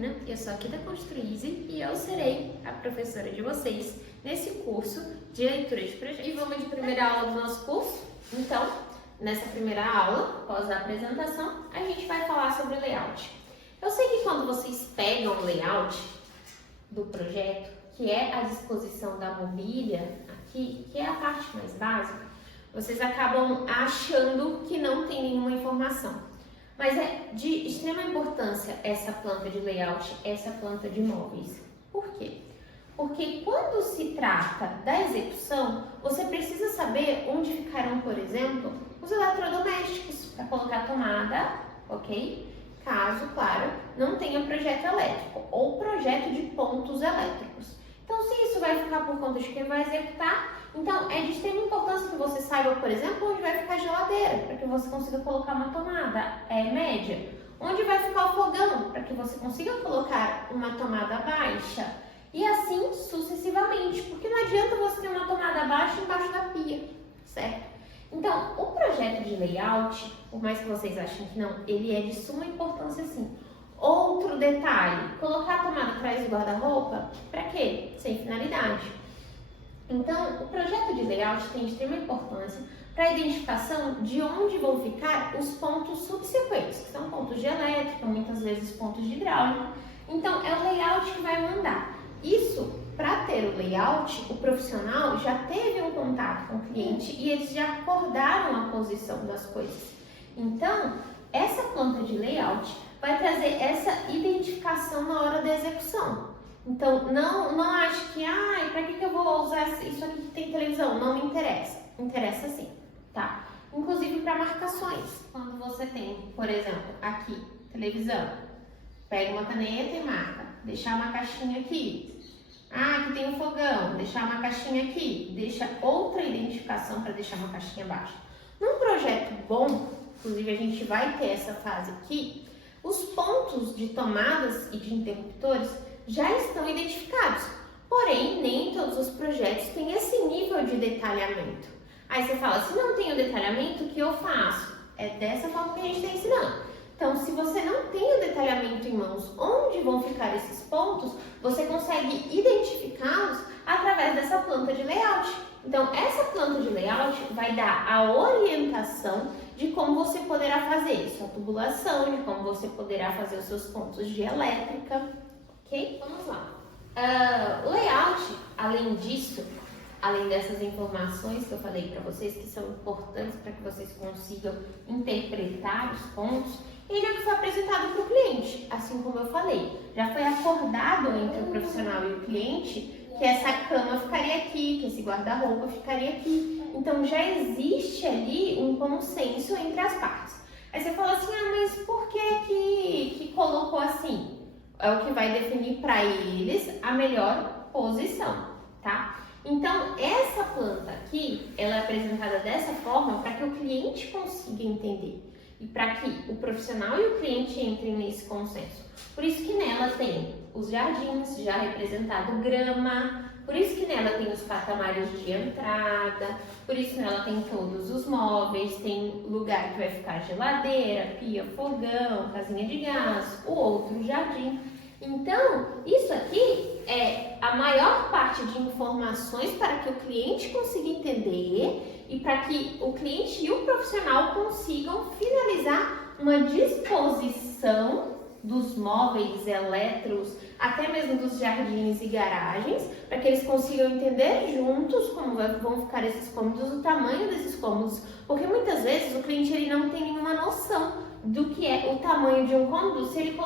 Carolina, eu sou aqui da Construize e eu serei a professora de vocês nesse curso de leitura de projetos. E vamos de primeira aula do nosso curso? Então, nessa primeira aula, após a apresentação, a gente vai falar sobre o layout. Eu sei que quando vocês pegam o layout do projeto, que é a disposição da mobília aqui, que é a parte mais básica, vocês acabam achando que não tem nenhuma informação. Mas é de extrema importância essa planta de layout, essa planta de móveis. Por quê? Porque quando se trata da execução, você precisa saber onde ficarão, por exemplo, os eletrodomésticos para colocar tomada, ok? Caso, claro, não tenha projeto elétrico ou projeto de pontos elétricos. Então, se isso vai ficar por conta de quem vai executar, então é de extrema importância que você saiba, por exemplo, onde vai ficar a geladeira, para que você consiga colocar uma tomada média. Onde vai ficar o fogão, para que você consiga colocar uma tomada baixa. E assim sucessivamente, porque não adianta você ter uma tomada baixa embaixo da pia, certo? Então, o projeto de layout, por mais que vocês achem que não, ele é de suma importância sim. Outro detalhe, colocar a tomada atrás do guarda-roupa, para quê? Sem finalidade. Então, o projeto de layout tem extrema importância para a identificação de onde vão ficar os pontos subsequentes, que são pontos de elétrica, muitas vezes pontos de hidráulica. Então, é o layout que vai mandar. Isso, para ter o layout, o profissional já teve um contato com o cliente e eles já acordaram a posição das coisas. Então, essa planta de layout vai trazer essa identificação na hora da execução. Então, não ache que, para que eu vou usar isso aqui que tem televisão? Não me interessa. Interessa sim, tá? Inclusive para marcações. Quando você tem, por exemplo, aqui, televisão, pega uma caneta e marca. Deixar uma caixinha aqui. Aqui tem um fogão, deixar uma caixinha aqui. Deixa outra identificação para deixar uma caixinha abaixo. Num projeto bom, inclusive a gente vai ter essa fase aqui, os pontos de tomadas e de interruptores já estão identificados, porém nem todos os projetos têm esse nível de detalhamento. Aí você fala, se não tem o detalhamento, o que eu faço? É dessa forma que a gente está ensinando. Então, se você não tem o detalhamento em mãos, onde vão ficar esses pontos, você consegue identificá-los através dessa planta de layout. Então, essa planta de layout vai dar a orientação de como você poderá fazer sua tubulação, de como você poderá fazer os seus pontos de elétrica. Ok? Vamos lá. O layout, além disso, além dessas informações que eu falei para vocês, que são importantes para que vocês consigam interpretar os pontos, ele é que foi apresentado para o cliente, assim como eu falei. Já foi acordado entre o profissional e o cliente que essa cama ficaria aqui, que esse guarda-roupa ficaria aqui. Então, já existe ali um consenso entre as partes. Aí você fala assim, mas por que colocou assim? É o que vai definir para eles a melhor posição, tá? Então, essa planta aqui, ela é apresentada dessa forma para que o cliente consiga entender e para que o profissional e o cliente entrem nesse consenso. Por isso que nela tem os jardins já representado, grama, por isso que nela tem os patamares de entrada, por isso que nela tem todos os móveis, tem lugar que vai ficar geladeira, pia, fogão, casinha de gás, o outro jardim. Então, isso aqui é a maior parte de informações para que o cliente consiga entender e para que o cliente e o profissional consigam finalizar uma disposição dos móveis, eletros, até mesmo dos jardins e garagens, para que eles consigam entender juntos como vão ficar esses cômodos, o tamanho desses cômodos, porque muitas vezes o cliente ele não tem nenhuma noção do que é o tamanho de um cômodo se a gente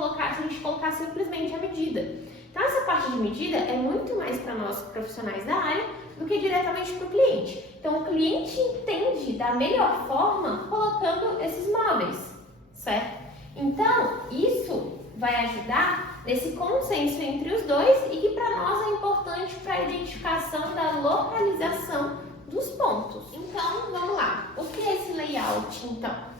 colocar simplesmente a medida. Então essa parte de medida é muito mais para nós profissionais da área do que diretamente para o cliente. Então o cliente entende da melhor forma colocando esses móveis, certo? Então isso vai ajudar nesse consenso entre os dois e que para nós é importante para a identificação da localização dos pontos. Então vamos lá, o que é esse layout então?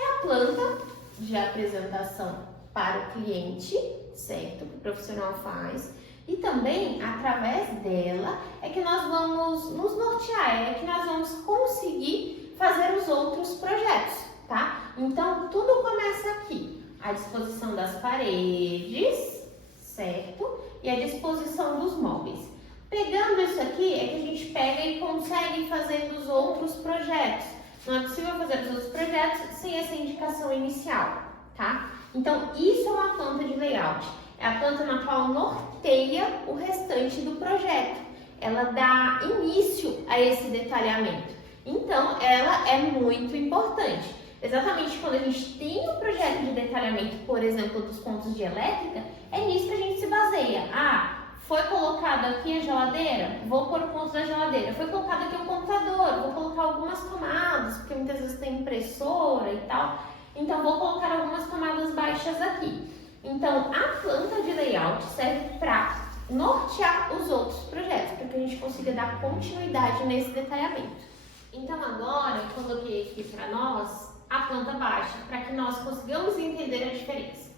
É a planta de apresentação para o cliente, certo? Que o profissional faz. E também, através dela, é que nós vamos nos nortear, é que nós vamos conseguir fazer os outros projetos, tá? Então, tudo começa aqui. A disposição das paredes, certo? E a disposição dos móveis. Pegando isso aqui, é que a gente pega e consegue fazer os outros projetos. Não é possível fazer os outros projetos sem essa indicação inicial, tá? Então, isso é uma planta de layout. É a planta na qual norteia o restante do projeto. Ela dá início a esse detalhamento. Então, ela é muito importante. Exatamente quando a gente tem um projeto de detalhamento, por exemplo, dos pontos de elétrica, é nisso que a gente se baseia. Foi colocado aqui a geladeira, vou pôr o ponto da geladeira. Foi colocado aqui o computador, vou colocar algumas tomadas, porque muitas vezes tem impressora e tal. Então, vou colocar algumas tomadas baixas aqui. Então, a planta de layout serve para nortear os outros projetos, para que a gente consiga dar continuidade nesse detalhamento. Então, agora, eu coloquei aqui para nós a planta baixa, para que nós consigamos entender a diferença,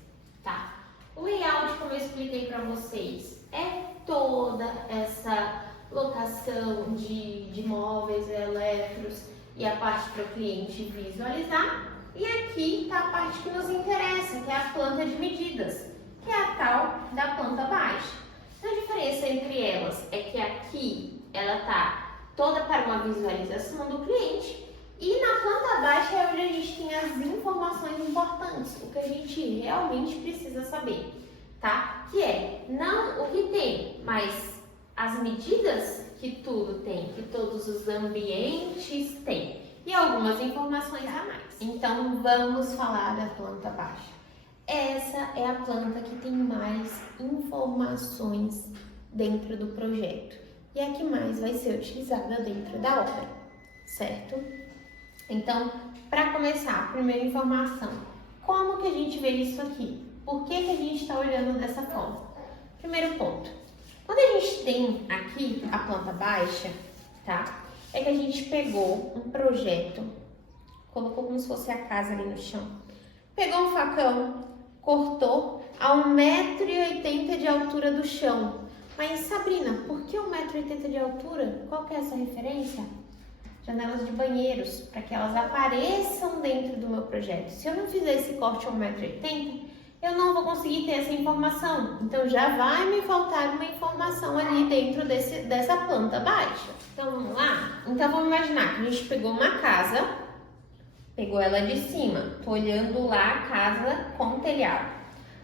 tá? O layout, como eu expliquei para vocês, é toda essa locação de móveis, eletros e a parte para o cliente visualizar. E aqui está a parte que nos interessa, que é a planta de medidas, que é a tal da planta baixa. Então, a diferença entre elas é que aqui ela está toda para uma visualização do cliente e na planta baixa é onde a gente tem as informações importantes, o que a gente realmente precisa saber, tá? Que é não o que tem, mas as medidas que tudo tem, que todos os ambientes têm e algumas informações a mais. Então, vamos falar da planta baixa. Essa é a planta que tem mais informações dentro do projeto e é a que mais vai ser utilizada dentro da obra, certo? Então, para começar, a primeira informação, como que a gente vê isso aqui? Por que que a gente está olhando dessa forma? Primeiro ponto, quando a gente tem aqui a planta baixa, tá? É que a gente pegou um projeto, colocou como se fosse a casa ali no chão, pegou um facão, cortou a 1,80 m de altura do chão. Mas, Sabrina, por que 1,80 m de altura? Qual que é essa referência? Janelas de banheiros, para que elas apareçam dentro do meu projeto. Se eu não fizer esse corte a 1,80 m, eu não vou conseguir ter essa informação. Então, já vai me faltar uma informação ali dentro dessa planta baixa. Então, vamos lá? Então, vamos imaginar que a gente pegou uma casa, pegou ela de cima. Tô olhando lá a casa com telhado.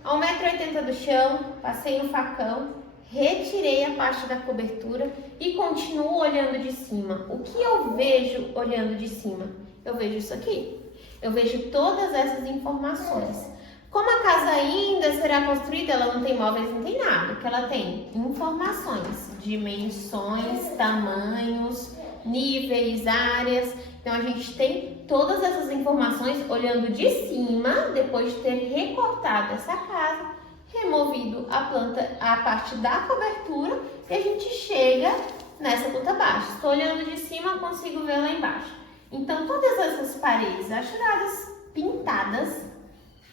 A 1,80 m do chão, passei o facão, retirei a parte da cobertura e continuo olhando de cima. O que eu vejo olhando de cima? Eu vejo isso aqui. Eu vejo todas essas informações. Como a casa ainda será construída, ela não tem móveis, não tem nada. O que ela tem? Informações, dimensões, tamanhos, níveis, áreas. Então, a gente tem todas essas informações olhando de cima, depois de ter recortado essa casa, removido a parte da cobertura, e a gente chega nessa planta baixa. Estou olhando de cima, consigo ver lá embaixo. Então, todas essas paredes achadas, pintadas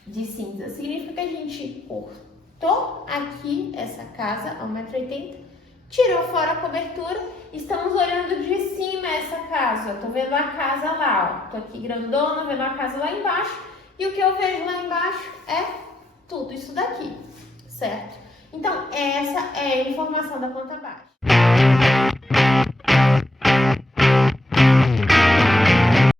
de cinza, significa que a gente cortou aqui essa casa a 1,80 m, tirou fora a cobertura, estamos olhando de cima essa casa. Tô vendo a casa lá, ó. Tô aqui grandona, vendo a casa lá embaixo, e o que eu vejo lá embaixo é tudo isso daqui, certo? Então, essa é a informação da planta baixa.